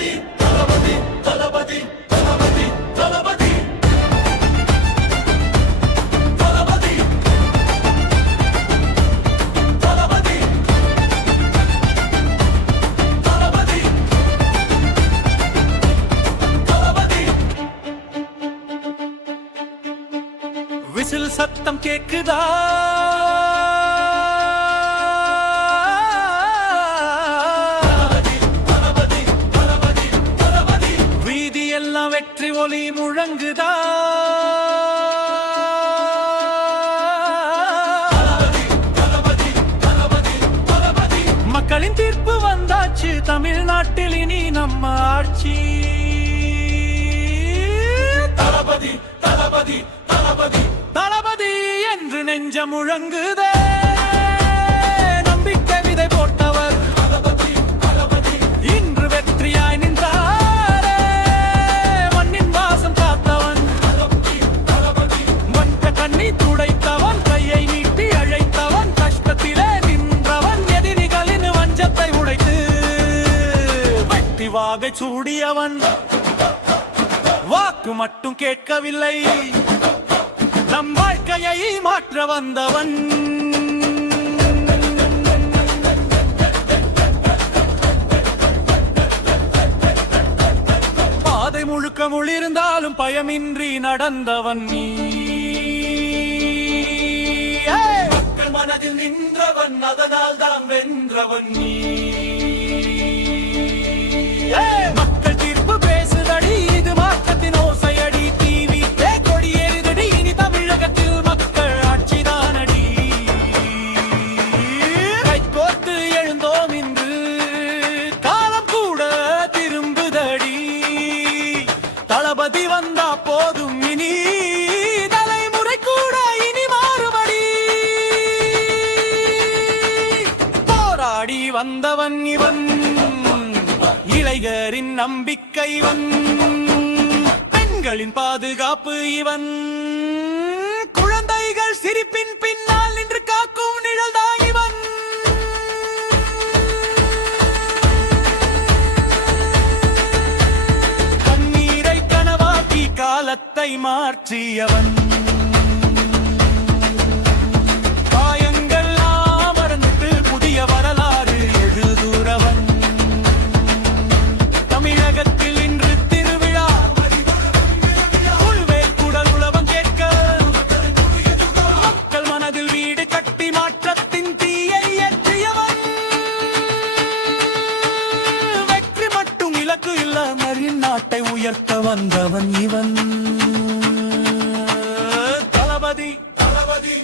தளபதி தளபதி தளபதி தளபதி தளபதி தளபதி தளபதி தளபதி தளபதி whistle சத்தம் கேக்குதா வெற்றி ஒலி முழங்குதா மக்களின் தீர்ப்பு வந்தாச்சு தமிழ்நாட்டில் இனி நம்ம ஆட்சி தளபதி தளபதி தளபதி தளபதி என்று நெஞ்சம் முழங்குதே நம்பிக்கை விதை போட்டவர் தளபதி தளபதி இன்று வெற்றியாய் நின்றார் துடைத்தவன் கையை நீட்டி அழைத்தவன் கஷ்டத்திலே நின்றவன் எதிரிகளின் வஞ்சத்தை உடைத்து வெட்டி வாகை சூடியவன் வாக்கு மட்டும் கேட்கவில்லை நம் வாழ்க்கையை மாற்ற வந்தவன் பாதை முழுக்க முழிருந்தாலும் பயமின்றி நடந்தவன் நீ மனதில் நின்றவன் அதனால் தான் வென்றவன் நீ மக்கள் தீர்ப்பு பேசுதடி இது மாற்றத்தின் ஓசையடி டிவி கொடியேறுதடி இனி தமிழகத்தில் மக்கள் ஆட்சிதானடி கைகோர்த்து எழுந்தோம் இன்று காலம் கூட திரும்புதடி தளபதி வந்தா போதும் இனி வந்தவன் இவன் இளைஞரின் நம்பிக்கை இவன் பெண்களின் பாதுகாப்பு இவன் குழந்தைகள் சிரிப்பின் பின்னால் நின்று காக்கும் நிழல்தான் இவன் கண்ணீரை கனவாக்கி காலத்தை மாற்றியவன் நாட்டை உயர்த்த வந்தவன் இவன் தளபதி தளபதி